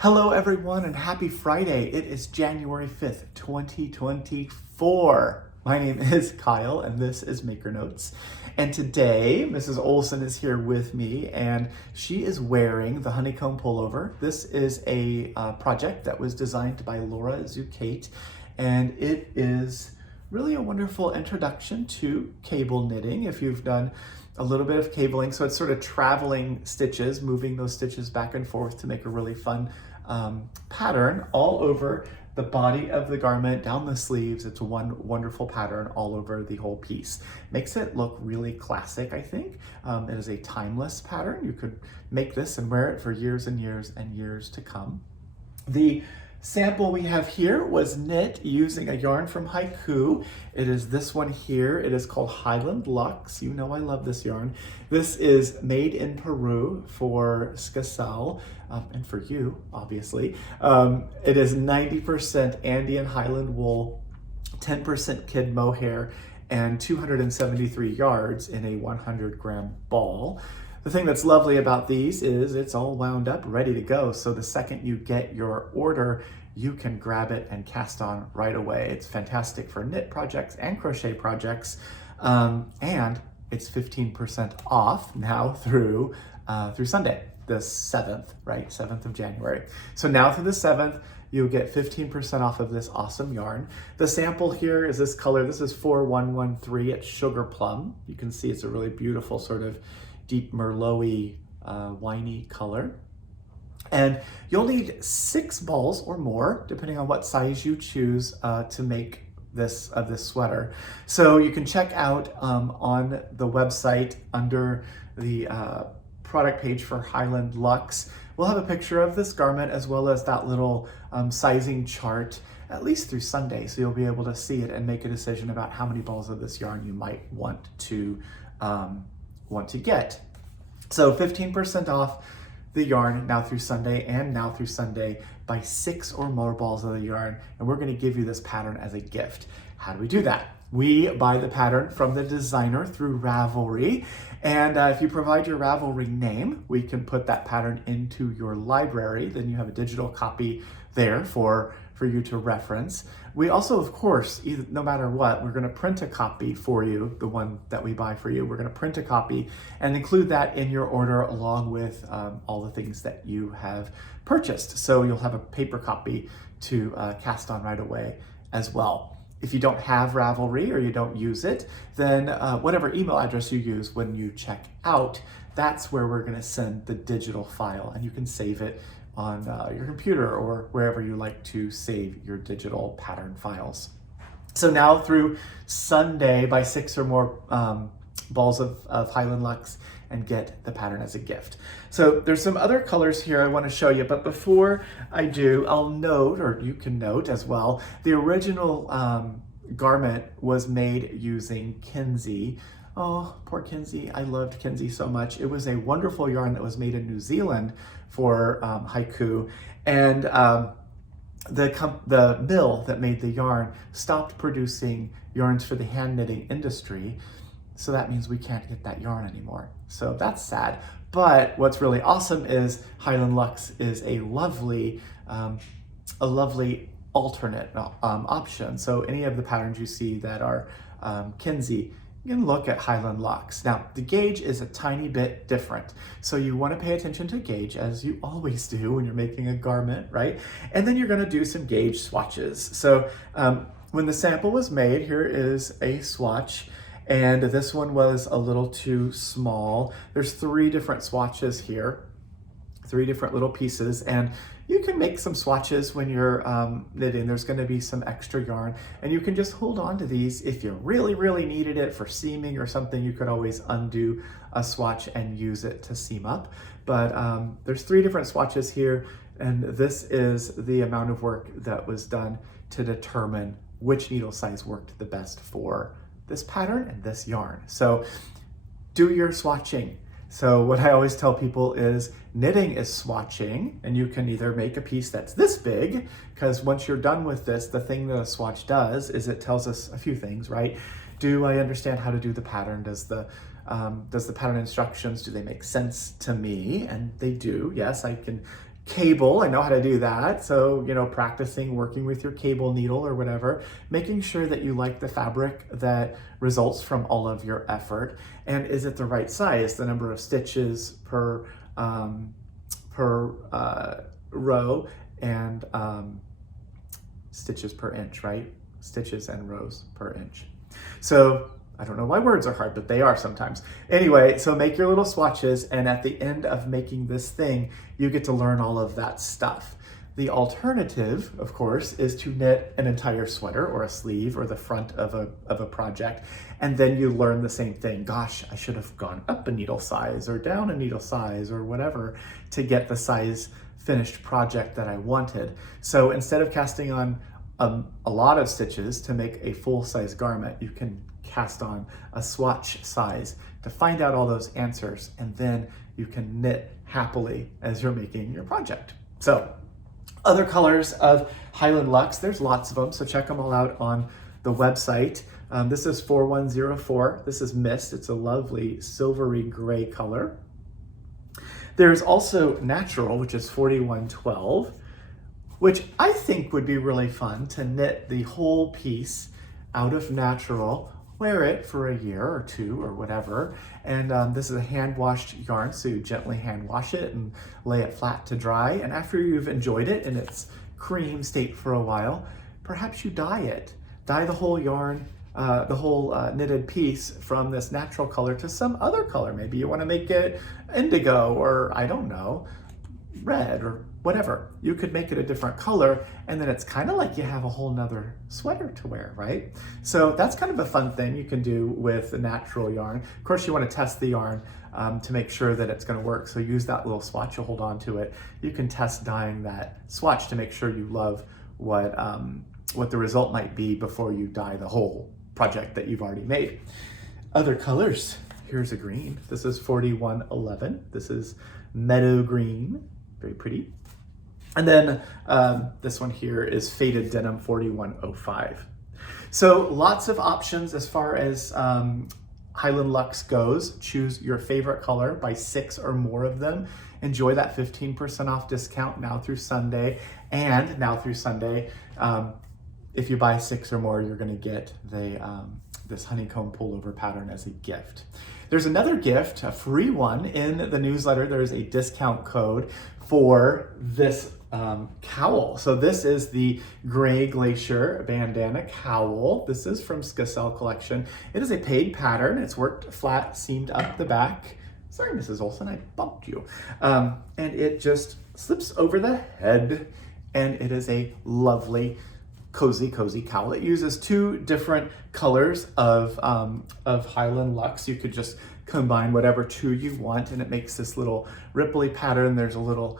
Hello everyone and happy Friday. It is January 5th, 2024. My name is Kyle and this is Maker Notes. And today, Mrs. Olson is here with me and she is wearing the honeycomb pullover. This is a project that was designed by Laura Zucate, and it is really a wonderful introduction to cable knitting if you've done a little bit of cabling. So it's sort of traveling stitches, moving those stitches back and forth to make a really fun pattern all over the body of the garment, down the sleeves. It's one wonderful pattern all over the whole piece. Makes it look really classic, I think. It is a timeless pattern. You could make this and wear it for years and years and years to come. The sample we have here was knit using a yarn from Haiku. It is this one here. It is called Highland Lux. You know I love this yarn. This is made in Peru for Skasal and for you, obviously. It is 90% Andean Highland wool, 10% kid mohair, and 273 yards in a 100-gram ball. The thing that's lovely about these is it's all wound up, ready to go. So the second you get your order, you can grab it and cast on right away. It's fantastic for knit projects and crochet projects. And it's 15% off now through Sunday, the 7th, right? 7th of January. So now through the 7th, you'll get 15% off of this awesome yarn. The sample here is this color. This is 4113. It's Sugar Plum. You can see it's a really beautiful sort of deep Merlot-y, winey color. And you'll need 6 balls or more, depending on what size you choose to make this sweater. So you can check out on the website under the product page for Highland Lux. We'll have a picture of this garment as well as that little sizing chart at least through Sunday. So you'll be able to see it and make a decision about how many balls of this yarn you might want to get. So 15% off the yarn now through Sunday and now through Sunday. Buy 6 or more balls of the yarn, and we're going to give you this pattern as a gift. How do we do that? We buy the pattern from the designer through Ravelry, and if you provide your Ravelry name, we can put that pattern into your library. Then you have a digital copy there for you to reference. We also, of course, no matter what, we're going to print a copy for you, the one that we buy for you. We're going to print a copy and include that in your order along with all the things that you have purchased. So you'll have a paper copy to cast on right away as well. If you don't have Ravelry or you don't use it, then whatever email address you use when you check out, that's where we're going to send the digital file, and you can save it on your computer or wherever you like to save your digital pattern files. So now through Sunday, buy 6 or more balls of Highland Lux and get the pattern as a gift. So there's some other colors here I want to show you, but before I do, I'll note, or you can note as well, the original garment was made using Kinsey. Oh, poor Kinsey. I loved Kinsey so much. It was a wonderful yarn that was made in New Zealand for Haiku. And the mill that made the yarn stopped producing yarns for the hand knitting industry. So that means we can't get that yarn anymore. So that's sad. But what's really awesome is Highland Lux is a lovely alternate option. So any of the patterns you see that are Kinsey, you can look at Highland Lux. Now, the gauge is a tiny bit different. So you want to pay attention to gauge, as you always do when you're making a garment, right? And then you're going to do some gauge swatches. So when the sample was made, here is a swatch. And this one was a little too small. There's 3 different swatches here, 3 different little pieces, and you can make some swatches when you're knitting. There's going to be some extra yarn, and you can just hold on to these. If you really, really needed it for seaming or something, you could always undo a swatch and use it to seam up. But there's 3 different swatches here, and this is the amount of work that was done to determine which needle size worked the best for this pattern and this yarn. So do your swatching. So what I always tell people is knitting is swatching, and you can either make a piece that's this big, because once you're done with this, the thing that a swatch does is it tells us a few things, right? Do I understand how to do the pattern? Does the pattern instructions, do they make sense to me? And they do. Yes, I can cable, I know how to do that. So, you know, practicing working with your cable needle or whatever, making sure that you like the fabric that results from all of your effort. And is it the right size? The number of stitches per row and stitches per inch, right? Stitches and rows per inch. So I don't know why words are hard, but they are sometimes. Anyway, so make your little swatches, and at the end of making this thing, you get to learn all of that stuff. The alternative, of course, is to knit an entire sweater or a sleeve or the front of a project, and then you learn the same thing. Gosh, I should have gone up a needle size or down a needle size or whatever to get the size finished project that I wanted. So instead of casting on a lot of stitches to make a full-size garment, you can cast on a swatch size to find out all those answers, and then you can knit happily as you're making your project. So other colors of Highland Lux, there's lots of them, so check them all out on the website. This is 4104. This is Mist. It's a lovely silvery gray color. There's also Natural, which is 4112, which I think would be really fun to knit the whole piece out of Natural, wear it for a year or two or whatever. And this is a hand-washed yarn, so you gently hand wash it and lay it flat to dry. And after you've enjoyed it in its cream state for a while, perhaps you dye it. Dye the whole yarn, the whole knitted piece from this natural color to some other color. Maybe you want to make it indigo, or I don't know, red or whatever. You could make it a different color, and then it's kind of like you have a whole nother sweater to wear, right? So that's kind of a fun thing you can do with the natural yarn. Of course, you want to test the yarn to make sure that it's going to work. So use that little swatch, you'll hold on to it. You can test dyeing that swatch to make sure you love what the result might be before you dye the whole project that you've already made. Other colors, here's a green. This is 4111. This is meadow green, very pretty. And then this one here is Faded Denim 4105. So lots of options as far as Highland Lux goes. Choose your favorite color, buy 6 or more of them. Enjoy that 15% off discount now through Sunday. And now through Sunday, if you buy 6 or more, you're gonna get this honeycomb pullover pattern as a gift. There's another gift, a free one in the newsletter. There's a discount code for this cowl. So this is the Gray Glacier bandana cowl. This is from Skacel collection. It is a paid pattern. It's worked flat, seamed up the back. Sorry, Mrs. Olson, I bumped you. And it just slips over the head, and it is a lovely cozy cowl. It uses 2 different colors of Highland Lux. You could just combine whatever 2 you want, and it makes this little ripply pattern. There's a little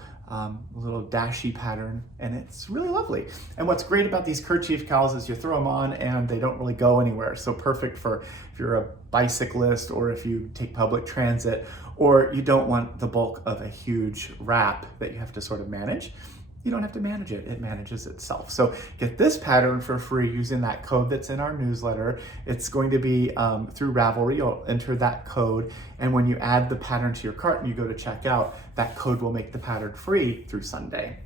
dashy pattern, and it's really lovely. And what's great about these kerchief cowls is you throw them on and they don't really go anywhere. So perfect for if you're a bicyclist, or if you take public transit, or you don't want the bulk of a huge wrap that you have to sort of manage. You don't have to manage it, it manages itself. So get this pattern for free using that code that's in our newsletter. It's going to be through Ravelry. You'll enter that code, and when you add the pattern to your cart and you go to checkout, that code will make the pattern free through Sunday.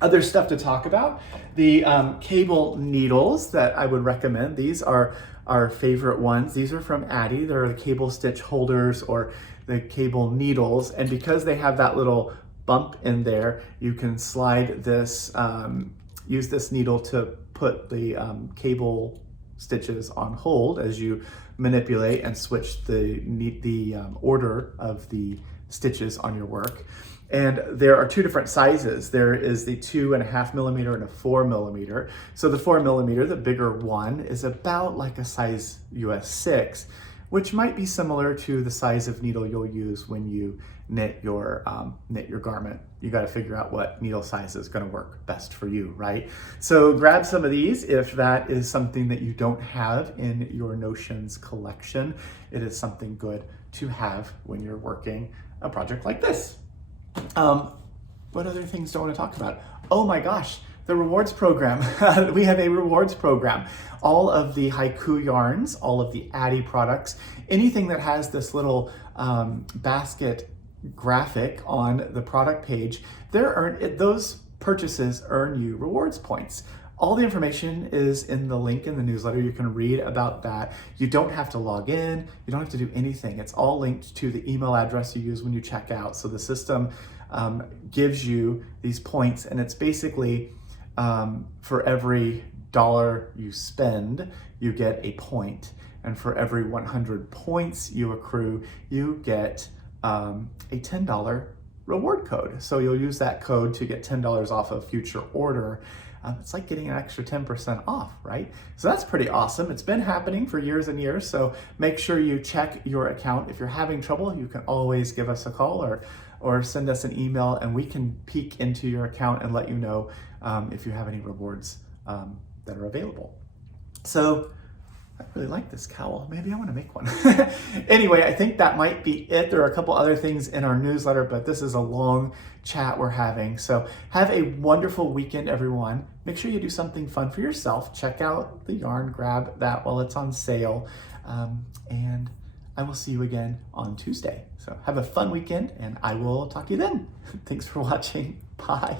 Other stuff to talk about, the cable needles that I would recommend. These are our favorite ones. These are from Addie. They're the cable stitch holders, or the cable needles, and because they have that little bump in there, you can slide this, use this needle to put the cable stitches on hold as you manipulate and switch the order of the stitches on your work. And there are 2 different sizes. There is the 2.5 millimeter and a 4 millimeter. So the 4 millimeter, the bigger one, is about like a size US 6, which might be similar to the size of needle you'll use when you knit your garment. You got to figure out what needle size is going to work best for you, right? So grab some of these if that is something that you don't have in your Notions collection. It is something good to have when you're working a project like this. What other things do I want to talk about? Oh my gosh, the rewards program. We have a rewards program. All of the haiku yarns, all of the Addie products, anything that has this little basket graphic on the product page, those purchases earn you rewards points. All the information is in the link in the newsletter. You can read about that. You don't have to log in. You don't have to do anything. It's all linked to the email address you use when you check out. So the system gives you these points, and it's basically for every dollar you spend, you get a point. And for every 100 points you accrue, you get a $10 reward code. So you'll use that code to get $10 off a future order. It's like getting an extra 10% off, right? So that's pretty awesome. It's been happening for years and years, so make sure you check your account. If you're having trouble, you can always give us a call or send us an email, and we can peek into your account and let you know if you have any rewards that are available. So I really like this cowl. Maybe I want to make one. Anyway, I think that might be it. There are a couple other things in our newsletter, but this is a long chat we're having. So have a wonderful weekend, everyone. Make sure you do something fun for yourself. Check out the yarn, grab that while it's on sale. And I will see you again on Tuesday. So have a fun weekend, and I will talk to you then. Thanks for watching. Bye.